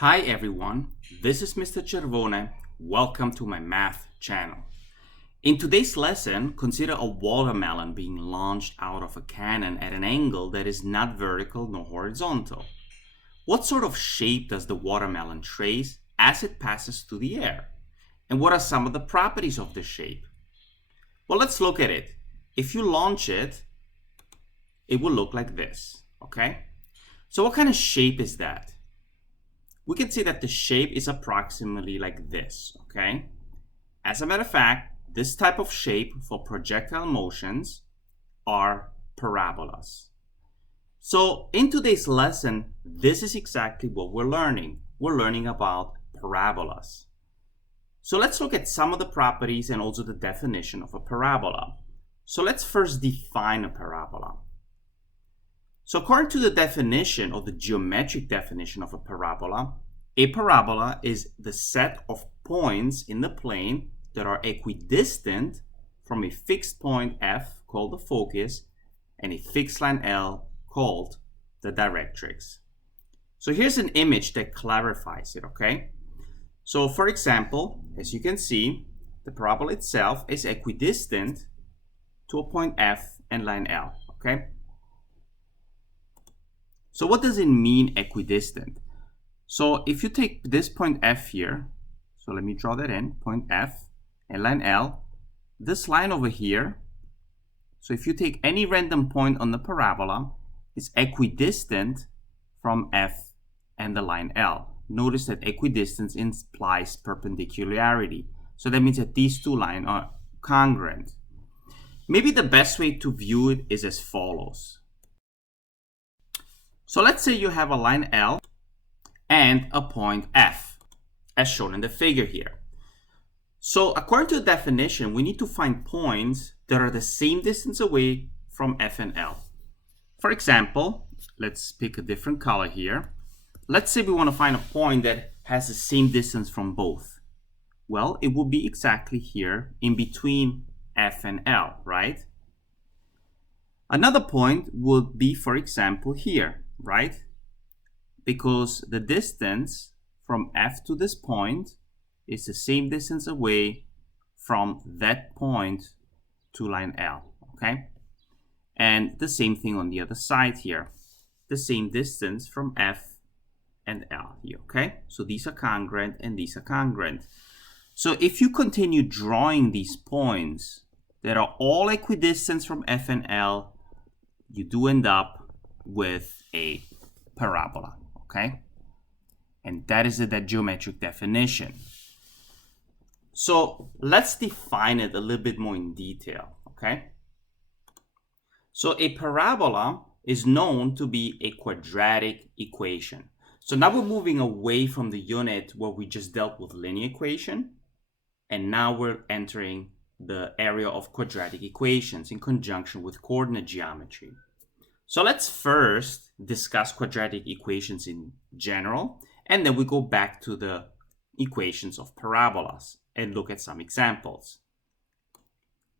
Hi everyone, this is Mr. Cervone. Welcome to my math channel. In today's lesson, consider a watermelon being launched out of a cannon at an angle that is not vertical nor horizontal. What sort of shape does the watermelon trace as it passes through the air? And what are some of the properties of the shape? Well, let's look at it. If you launch it, it will look like this, okay? So what kind of shape is that? We can see that the shape is approximately like this, okay? As a matter of fact, this type of shape for projectile motions are parabolas. So in today's lesson, this is exactly what we're learning. We're learning about parabolas. So let's look at some of the properties and also the definition of a parabola. So let's first define a parabola. So according to the definition or the geometric definition of a parabola is the set of points in the plane that are equidistant from a fixed point F called the focus and a fixed line L called the directrix. So here's an image that clarifies it, okay? So for example, as you can see, the parabola itself is equidistant to a point F and line L, okay? So what does it mean equidistant? So if you take this point F here, so let me draw that in, point F and line L, this line over here, so if you take any random point on the parabola, it's equidistant from F and the line L. Notice that equidistance implies perpendicularity. So that means that these two lines are congruent. Maybe the best way to view it is as follows. So let's say you have a line L and a point F, as shown in the figure here. So according to the definition, we need to find points that are the same distance away from F and L. For example, let's pick a different color here. Let's say we want to find a point that has the same distance from both. Well, it will be exactly here in between F and L, right? Another point would be, for example, here, right? Because the distance from F to this point is the same distance away from that point to line L, okay? And the same thing on the other side here. The same distance from F and L here, okay? So these are congruent and these are congruent. So if you continue drawing these points that are all equidistant from F and L, you do end up with a parabola, okay? And that is the geometric definition. So let's define it a little bit more in detail, okay? So a parabola is known to be a quadratic equation. So now we're moving away from the unit where we just dealt with linear equation, and now we're entering the area of quadratic equations in conjunction with coordinate geometry. So let's first discuss quadratic equations in general, and then we go back to the equations of parabolas and look at some examples.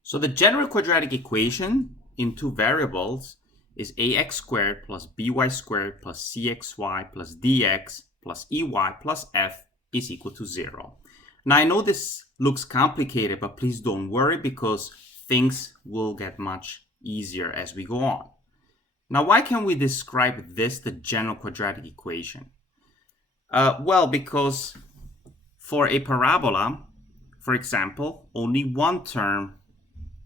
So the general quadratic equation in two variables is ax squared plus by squared plus cxy plus dx plus ey plus f is equal to 0. Now I know this looks complicated, but please don't worry because things will get much easier as we go on. Now, why can we describe this, the general quadratic equation? Well, because for a parabola, for example, only one term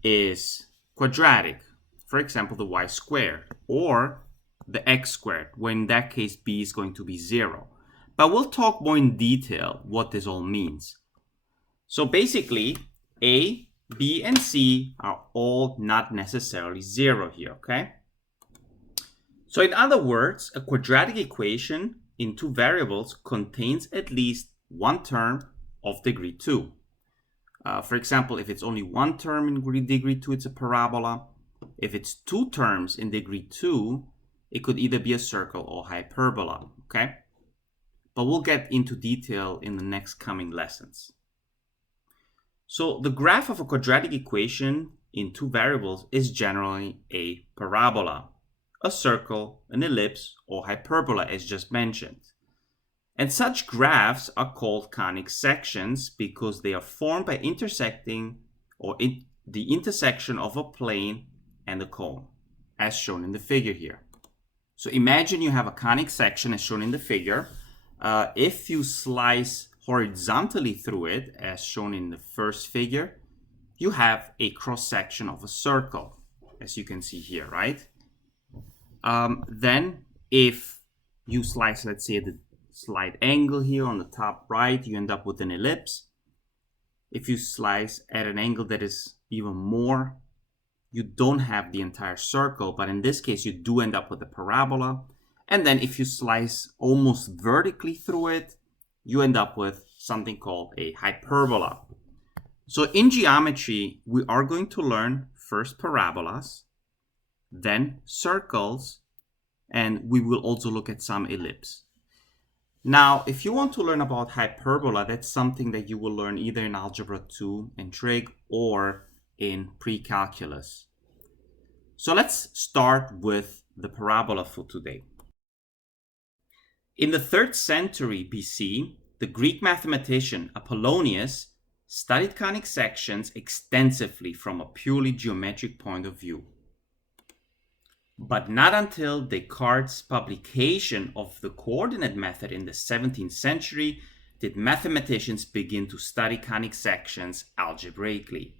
is quadratic. For example, the y squared or the x squared, where in that case b is going to be 0. But we'll talk more in detail what this all means. So basically, a, b, and c are all not necessarily 0 here, okay? So in other words, a quadratic equation in two variables contains at least one term of degree 2. For example, if it's only one term in degree 2, it's a parabola. If it's two terms in degree 2, it could either be a circle or hyperbola, okay? But we'll get into detail in the next coming lessons. So the graph of a quadratic equation in two variables is generally a parabola, a circle, an ellipse, or hyperbola as just mentioned. And such graphs are called conic sections because they are formed by intersecting or the intersection of a plane and a cone, as shown in the figure here. So imagine you have a conic section as shown in the figure. If you slice horizontally through it, as shown in the first figure, you have a cross section of a circle, as you can see here, right? Then if you slice, let's say, the slight angle here on the top right, you end up with an ellipse. If you slice at an angle that is even more, you don't have the entire circle, but in this case you do end up with a parabola. And then if you slice almost vertically through it, you end up with something called a hyperbola. So in geometry, we are going to learn first parabolas, then circles, and we will also look at some ellipse. Now, if you want to learn about hyperbola, that's something that you will learn either in Algebra 2 in trig or in pre-calculus. So let's start with the parabola for today. In the 3rd century BC, the Greek mathematician Apollonius studied conic sections extensively from a purely geometric point of view. But not until Descartes' publication of the coordinate method in the 17th century did mathematicians begin to study conic sections algebraically.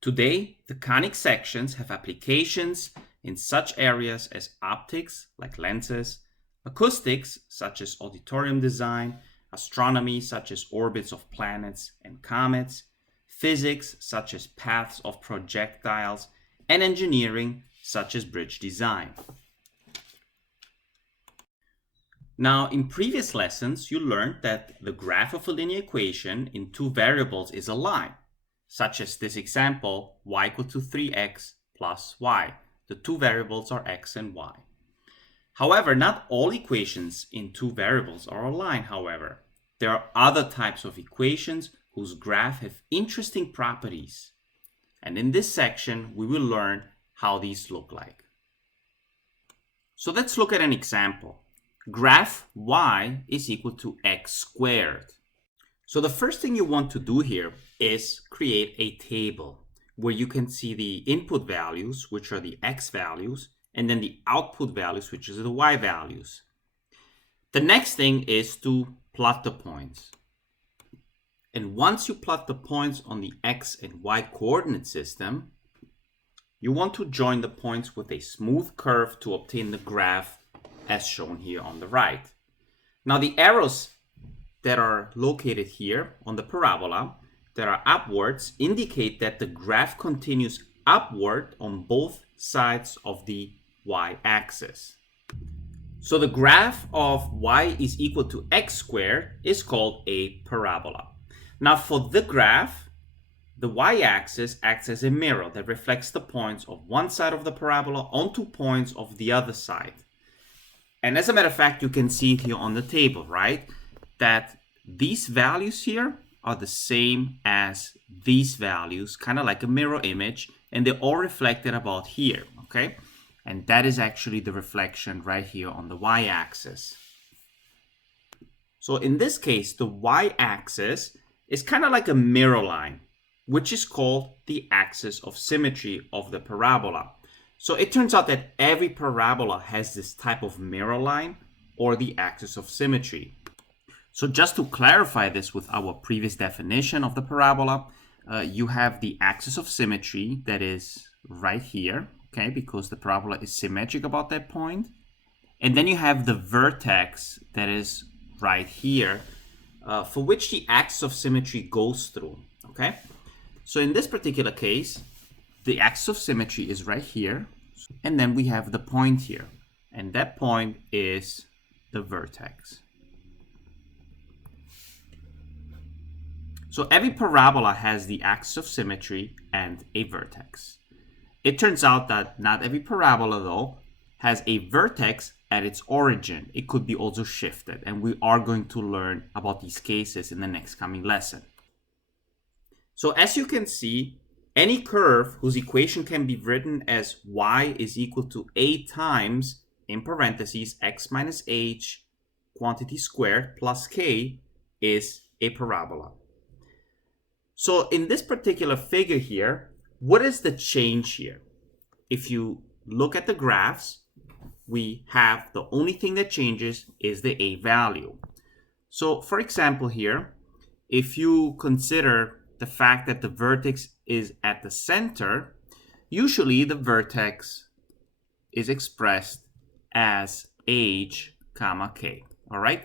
Today, the conic sections have applications in such areas as optics, like lenses, acoustics, such as auditorium design, astronomy, such as orbits of planets and comets, physics, such as paths of projectiles, and engineering, such as bridge design. Now, in previous lessons, you learned that the graph of a linear equation in 2 variables is a line, such as this example, y equal to 3x plus y. The 2 variables are x and y. However, not all equations in 2 variables are a line, however. There are other types of equations whose graph have interesting properties. And in this section, we will learn how these look like. So let's look at an example. Graph y is equal to x squared. So the first thing you want to do here is create a table where you can see the input values, which are the x values, and then the output values, which is the y values. The next thing is to plot the points. And once you plot the points on the x and y coordinate system, you want to join the points with a smooth curve to obtain the graph as shown here on the right. Now the arrows that are located here on the parabola that are upwards indicate that the graph continues upward on both sides of the y-axis. So the graph of y is equal to x squared is called a parabola. Now for the graph, the y-axis acts as a mirror that reflects the points of one side of the parabola onto points of the other side. And as a matter of fact, you can see it here on the table, right? That these values here are the same as these values, kind of like a mirror image, and they're all reflected about here, okay? And that is actually the reflection right here on the y-axis. So in this case, the y-axis is kind of like a mirror line, which is called the axis of symmetry of the parabola. So it turns out that every parabola has this type of mirror line or the axis of symmetry. So just to clarify this with our previous definition of the parabola, you have the axis of symmetry that is right here, okay, because the parabola is symmetric about that point. And then you have the vertex that is right here, for which the axis of symmetry goes through, okay? So in this particular case, the axis of symmetry is right here, and then we have the point here, and that point is the vertex. So every parabola has the axis of symmetry and a vertex. It turns out that not every parabola, though, has a vertex at its origin. It could be also shifted, and we are going to learn about these cases in the next coming lesson. So as you can see, any curve whose equation can be written as y is equal to a times, in parentheses, x minus h quantity squared plus k is a parabola. So in this particular figure here, what is the change here? If you look at the graphs, we have the only thing that changes is the a value. So for example here, if you consider the fact that the vertex is at the center, usually the vertex is expressed as h comma k. All right.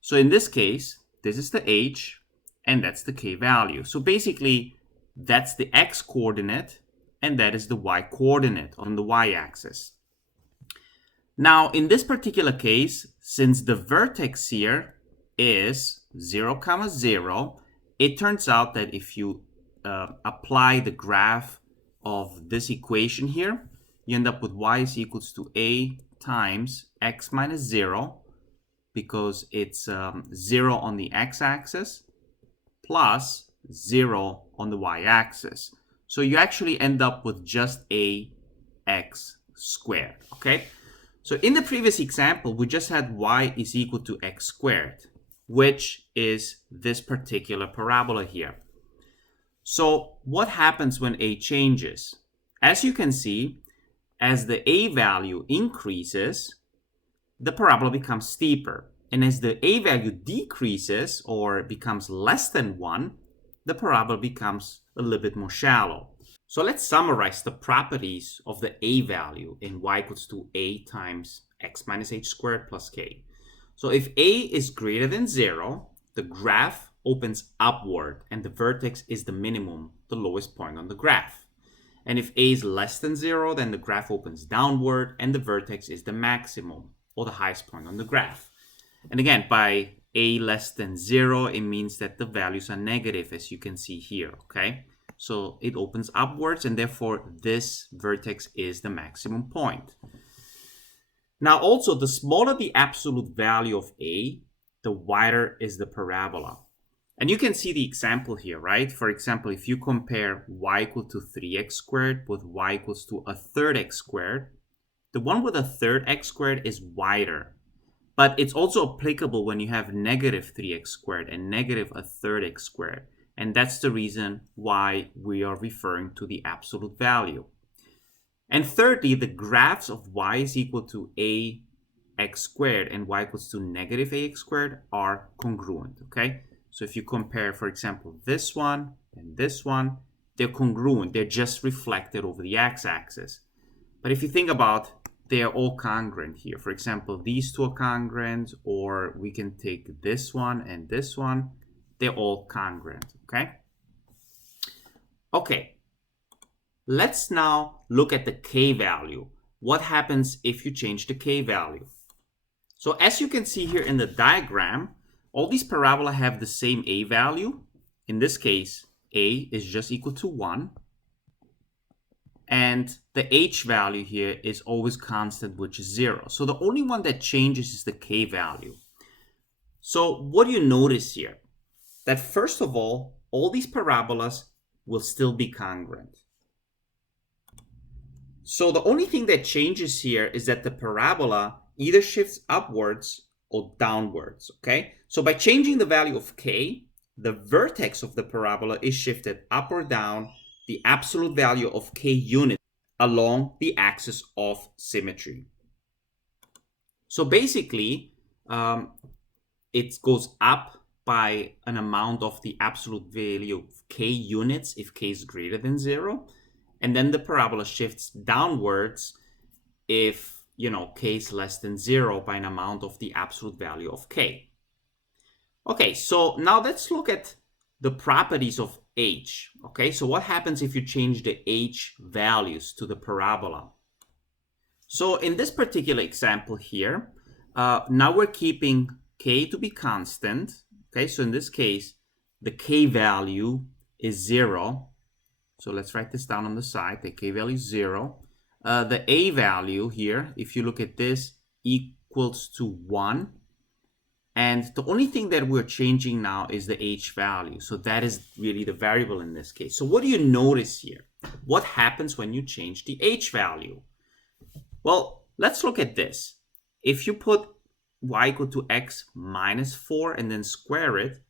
So in this case, this is the h and that's the k value. So basically, that's the x coordinate and that is the y coordinate on the y-axis. Now, in this particular case, since the vertex here is 0, 0, it turns out that if you apply the graph of this equation here, you end up with y is equals to a times x minus 0, because it's 0 on the x-axis plus 0 on the y-axis. So you actually end up with just ax squared, okay? So in the previous example, we just had y is equal to x squared, which is this particular parabola here. So what happens when a changes? As you can see, as the a value increases, the parabola becomes steeper. And as the a value decreases or becomes less than 1, the parabola becomes a little bit more shallow. So let's summarize the properties of the a value in y equals to a times x minus h squared plus k. So if a is greater than 0, the graph opens upward and the vertex is the minimum, the lowest point on the graph. And if a is less than 0, then the graph opens downward and the vertex is the maximum or the highest point on the graph. And again, by a less than 0, it means that the values are negative, as you can see here, okay? So it opens upwards, and therefore this vertex is the maximum point. Now also, the smaller the absolute value of a, the wider is the parabola. And you can see the example here, right? For example, if you compare y equal to 3x squared with y equals to a third x squared, the one with a third x squared is wider. But it's also applicable when you have negative 3x squared and negative a third x squared. And that's the reason why we are referring to the absolute value. And thirdly, the graphs of y is equal to ax squared and y equals to negative ax squared are congruent, okay? So if you compare, for example, this one and this one, they're congruent. They're just reflected over the x-axis. But if you think about, they are all congruent here. For example, these two are congruent, or we can take this one and this one. They're all congruent, okay? Okay, let's now look at the k value. What happens if you change the k value? So as you can see here in the diagram, all these parabola have the same a value. In this case, a is just equal to 1. And the h value here is always constant, which is 0. So the only one that changes is the k value. So what do you notice here? That first of all these parabolas will still be congruent. So the only thing that changes here is that the parabola either shifts upwards or downwards, okay? So by changing the value of k, the vertex of the parabola is shifted up or down the absolute value of k units along the axis of symmetry. So basically, it goes up by an amount of the absolute value of k units if k is greater than 0. And then the parabola shifts downwards if, k is less than 0 by an amount of the absolute value of k. Okay, so now let's look at the properties of h. Okay, so what happens if you change the h values to the parabola? So in this particular example here, now we're keeping k to be constant. Okay, so in this case, the k value is 0. So let's write this down on the side. The k value is 0. The a value here, if you look at this, equals to 1. And the only thing that we're changing now is the h value. So that is really the variable in this case. So what do you notice here? What happens when you change the h value? Well, let's look at this. If you put y equal to x minus 4 and then square it,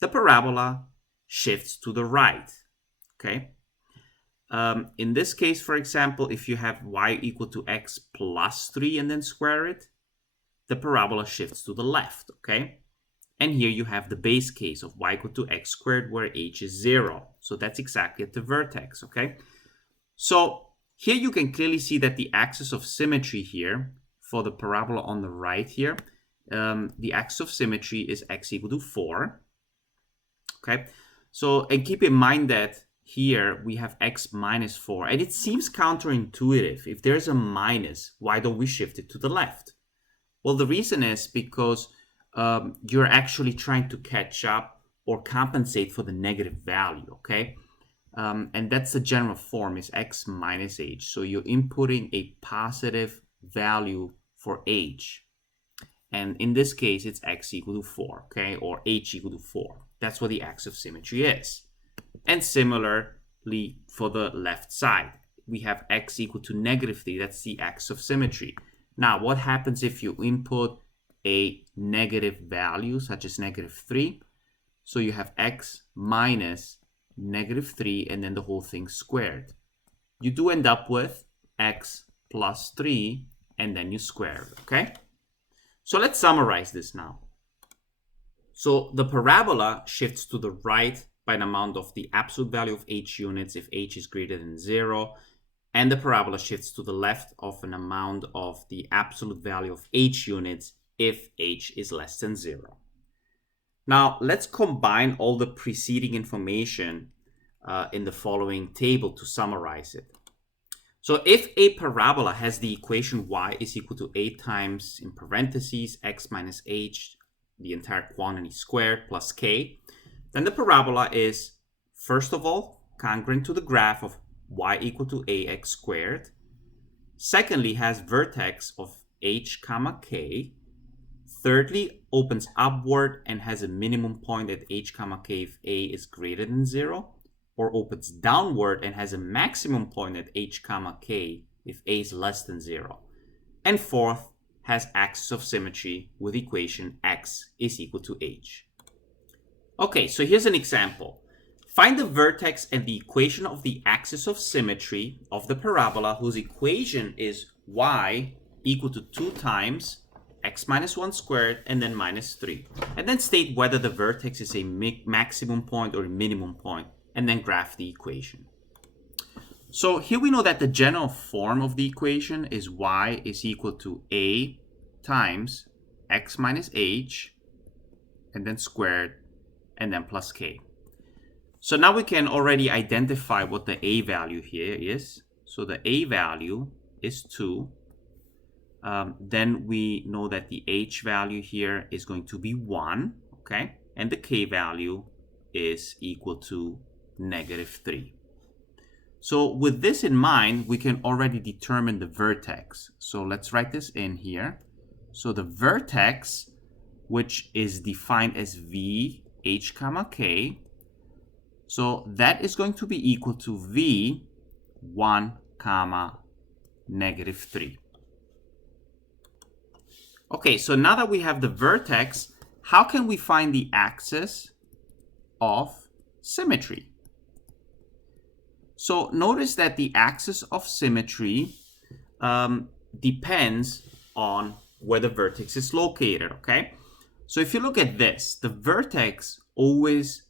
the parabola shifts to the right, okay? In this case, for example, if you have y equal to x plus 3 and then square it, the parabola shifts to the left, okay? And here you have the base case of y equal to x squared where h is 0. So that's exactly at the vertex, okay? So here you can clearly see that the axis of symmetry here for the parabola on the right here, the axis of symmetry is x equal to 4, okay? So, and keep in mind that here we have x minus 4, and it seems counterintuitive. If there's a minus, why don't we shift it to the left? Well, the reason is because you're actually trying to catch up or compensate for the negative value, okay? And that's the general form, is x minus h. So you're inputting a positive value for h. And in this case, it's x equal to 4, okay? Or h equal to 4. That's what the axis of symmetry is. And similarly, for the left side, we have x equal to negative 3. That's the axis of symmetry. Now, what happens if you input a negative value, such as negative 3? So you have x minus negative 3, and then the whole thing squared. You do end up with x plus 3, and then you square it, okay? So let's summarize this now. So the parabola shifts to the right by an amount of the absolute value of h units if h is greater than 0, and the parabola shifts to the left of an amount of the absolute value of h units if h is less than 0. Now, let's combine all the preceding information in the following table to summarize it. So if a parabola has the equation y is equal to a times, in parentheses, x minus h, the entire quantity squared, plus k, then the parabola is, first of all, congruent to the graph of y equal to ax squared. Secondly, has vertex of h comma k. Thirdly, opens upward and has a minimum point at h comma k if a is greater than 0, or opens downward and has a maximum point at h comma k if a is less than 0. And fourth, has axis of symmetry with equation x is equal to h. Okay, so here's an example. Find the vertex and the equation of the axis of symmetry of the parabola whose equation is y equal to 2 times x minus 1 squared and then minus 3. And then state whether the vertex is a maximum point or a minimum point, and then graph the equation. So here we know that the general form of the equation is y is equal to a times x minus h, and then squared, and then plus k. So now we can already identify what the a value here is. So the a value is 2. Then we know that the h value here is going to be 1, okay? And the k value is equal to negative 3. So with this in mind, we can already determine the vertex. So let's write this in here. So the vertex, which is defined as v h comma k, so that is going to be equal to v 1 comma negative 3. Okay, so now that we have the vertex, how can we find the axis of symmetry? So notice that the axis of symmetry depends on where the vertex is located, okay? So if you look at this, the vertex always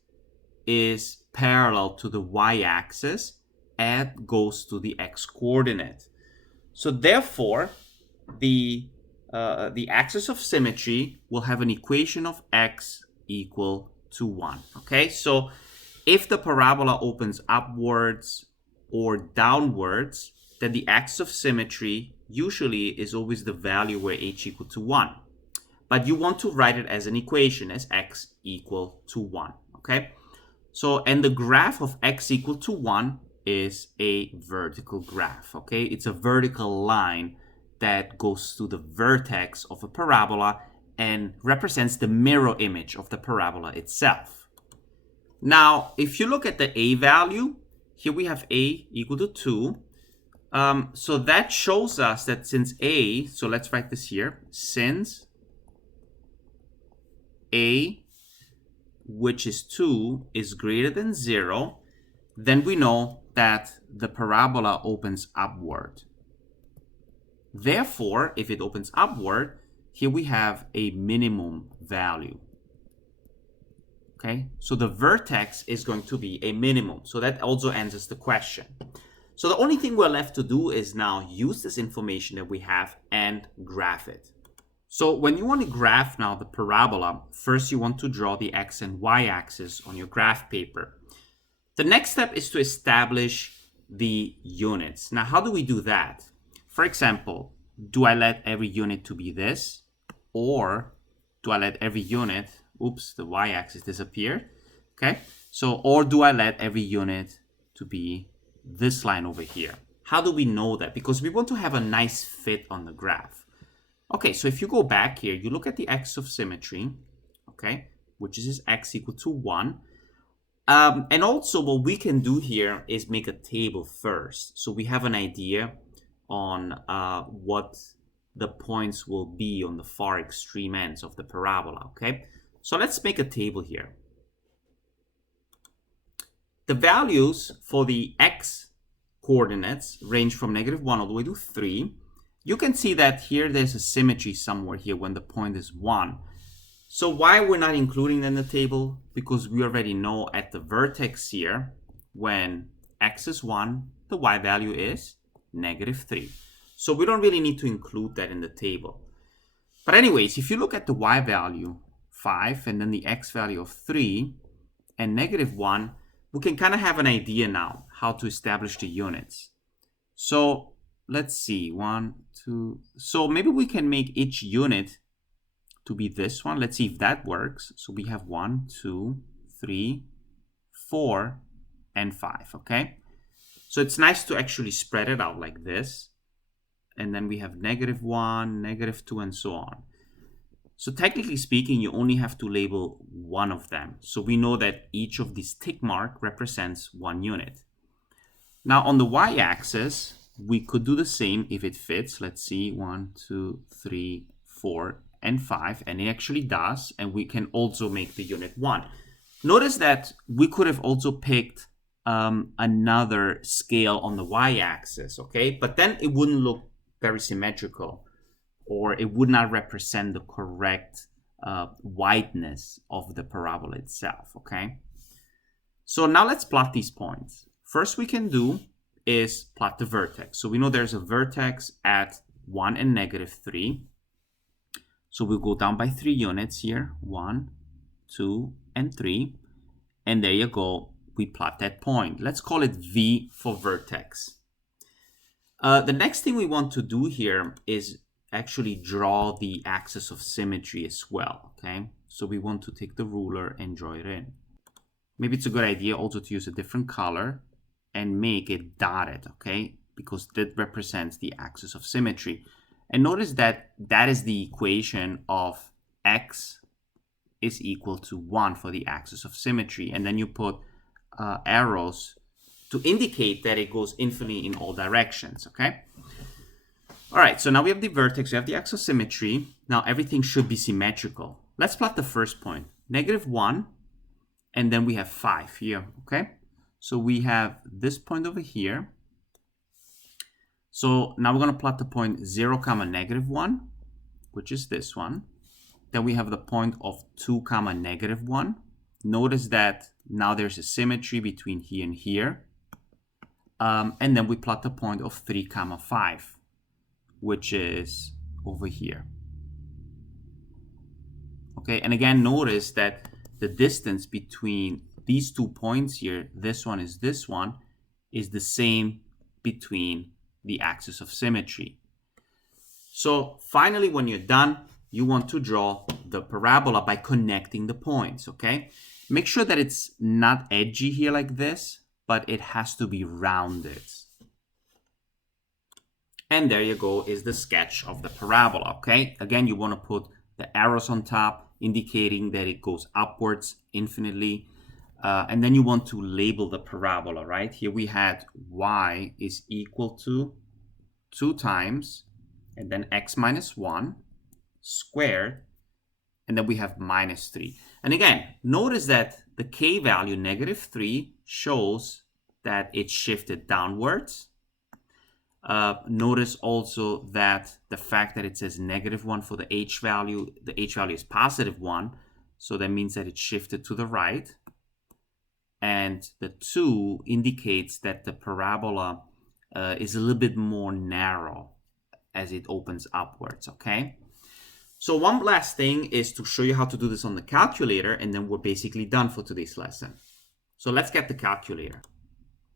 is parallel to the y-axis and goes to the x-coordinate. So therefore, the axis of symmetry will have an equation of x equal to 1, okay? So if the parabola opens upwards or downwards, then the axis of symmetry usually is always the value where h equal to 1. But you want to write it as an equation, as x equal to 1, okay? So, and the graph of x equal to 1 is a vertical graph, okay? It's a vertical line that goes to the vertex of a parabola and represents the mirror image of the parabola itself. Now, if you look at the a value, here we have a equal to 2. So that shows us that since a, so let's write this here, since a, which is 2, is greater than 0, then we know that the parabola opens upward. Therefore, if it opens upward, here we have a minimum value. Okay, so the vertex is going to be a minimum. So that also answers the question. So the only thing we're left to do is now use this information that we have and graph it. So when you want to graph now the parabola, first you want to draw the x and y axis on your graph paper. The next step is to establish the units. Now, how do we do that? For example, do I let every unit to be this? Or do I let every unit, oops, the y-axis disappeared. Okay, so, or do I let every unit to be this line over here? How do we know that? Because we want to have a nice fit on the graph. Okay, so if you go back here, you look at the axis of symmetry, okay, which is x equal to 1. And also what we can do here is make a table first. So we have an idea on what the points will be on the far extreme ends of the parabola, okay? So let's make a table here. The values for the x coordinates range from -1 all the way to 3. You can see that here there's a symmetry somewhere here when the point is 1. So why we're not including that in the table? Because we already know at the vertex here, when x is 1, the y value is -3. So we don't really need to include that in the table. But anyways, if you look at the y value, 5, and then the x value of 3, and -1, we can kind of have an idea now how to establish the units. So let's see, 1, 2. So maybe we can make each unit to be this one. Let's see if that works. So we have 1, 2, 3, 4, and 5, okay? So it's nice to actually spread it out like this. And then we have -1, -2, and so on. So technically speaking, you only have to label one of them. So we know that each of these tick mark represents one unit. Now on the y-axis, we could do the same if it fits. Let's see, 1, 2, 3, 4, and 5, and it actually does. And we can also make the unit 1. Notice that we could have also picked another scale on the y-axis, okay? But then it wouldn't look very symmetrical, or it would not represent the correct wideness of the parabola itself, okay? So now let's plot these points. First we can do is plot the vertex. So we know there's a vertex at 1 and -3. So we'll go down by 3 units here, 1, 2, and 3. And there you go, we plot that point. Let's call it V for vertex. The next thing we want to do here is actually draw the axis of symmetry as well, okay? So we want to take the ruler and draw it in. Maybe it's a good idea also to use a different color and make it dotted, okay? Because that represents the axis of symmetry. And notice that that is the equation of x is equal to 1 for the axis of symmetry. And then you put arrows to indicate that it goes infinitely in all directions, okay? All right, so now we have the vertex, we have the axis of symmetry. Now everything should be symmetrical. Let's plot the first point, -1, and then we have 5 here, okay? So we have this point over here. So now we're going to plot the point 0, -1, which is this one. Then we have the point of 2, -1. Notice that now there's a symmetry between here and here. And then we plot the point of 3, 5, which is over here. Okay, and again, notice that the distance between these 2 points here, this one, is the same between the axis of symmetry. So finally, when you're done, you want to draw the parabola by connecting the points, okay? Make sure that it's not edgy here like this, but it has to be rounded. And there you go, is the sketch of the parabola, okay? Again, you want to put the arrows on top, indicating that it goes upwards infinitely. And then you want to label the parabola, right? Here we had y is equal to 2 times, and then x minus 1 squared and then we have minus 3. And again, notice that the k value, negative 3, shows that it shifted downwards. Notice also that the fact that it says negative 1 for the h value is positive 1, so that means that it shifted to the right. And the 2 indicates that the parabola is a little bit more narrow as it opens upwards, okay? So one last thing is to show you how to do this on the calculator, and then we're basically done for today's lesson. So let's get the calculator.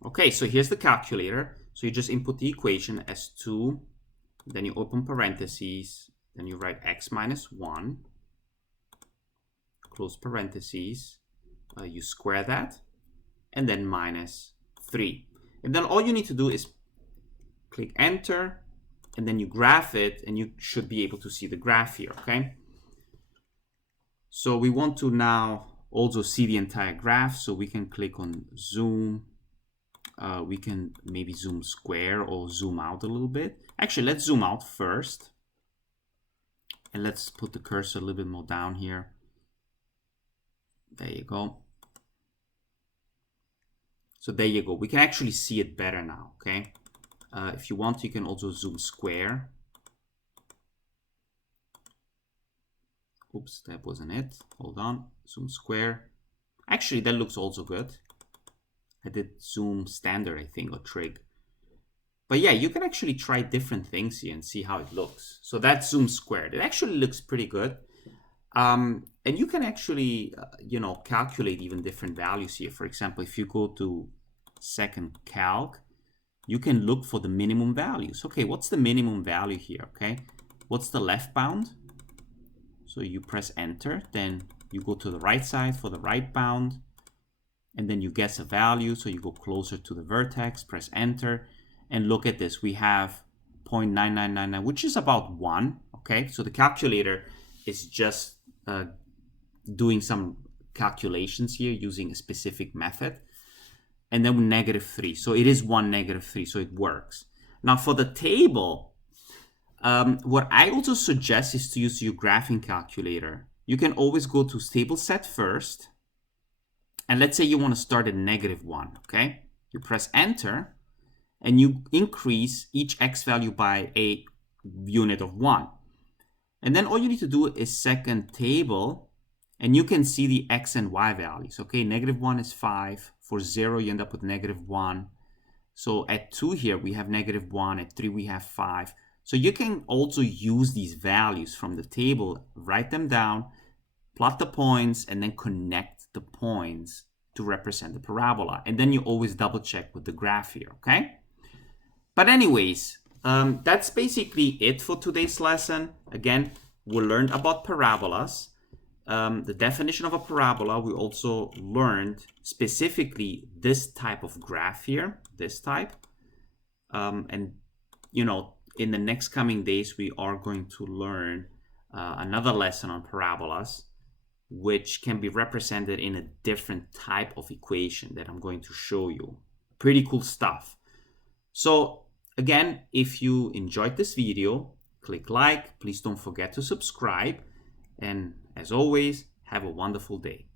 Okay, so here's the calculator. So you just input the equation as 2, then you open parentheses, then you write x minus 1, close parentheses, you square that, and then minus 3. And then all you need to do is click enter, and then you graph it, and you should be able to see the graph here, okay? So we want to now also see the entire graph, so we can click on zoom. We can maybe zoom square or zoom out a little bit. Actually, let's zoom out first. And let's put the cursor a little bit more down here. There you go. So there you go. We can actually see it better now, okay? If you want, you can also zoom square. Oops, that wasn't it. Hold on. Zoom square. Actually, that looks also good. I did zoom standard, I think, or trig. But yeah, you can actually try different things here and see how it looks. So that's zoom squared. It actually looks pretty good. And you can actually, calculate even different values here. For example, if you go to second calc, you can look for the minimum values. Okay, what's the minimum value here, okay? What's the left bound? So you press enter, then you go to the right side for the right bound, and then you guess a value. So you go closer to the vertex, press enter, and look at this. We have 0.9999, which is about 1, okay? So the calculator is just doing some calculations here using a specific method. And then negative 3. So it is 1, negative 3, so it works. Now for the table, what I also suggest is to use your graphing calculator. You can always go to table set first. And let's say you want to start at negative 1, okay? You press enter, and you increase each x value by a unit of 1. And then all you need to do is second table, and you can see the x and y values, okay? Negative 1 is 5. For 0, you end up with negative 1. So at 2 here, we have negative 1. At 3, we have 5. So you can also use these values from the table, write them down, plot the points, and then connect the points to represent the parabola. And then you always double check with the graph here, okay? But anyways, that's basically it for today's lesson. Again, we learned about parabolas. The definition of a parabola. We also learned specifically this type of graph here, this type. And, in the next coming days, we are going to learn another lesson on parabolas, which can be represented in a different type of equation that I'm going to show you. Pretty cool stuff. So again, if you enjoyed this video, click like. Please don't forget to subscribe. And as always, have a wonderful day.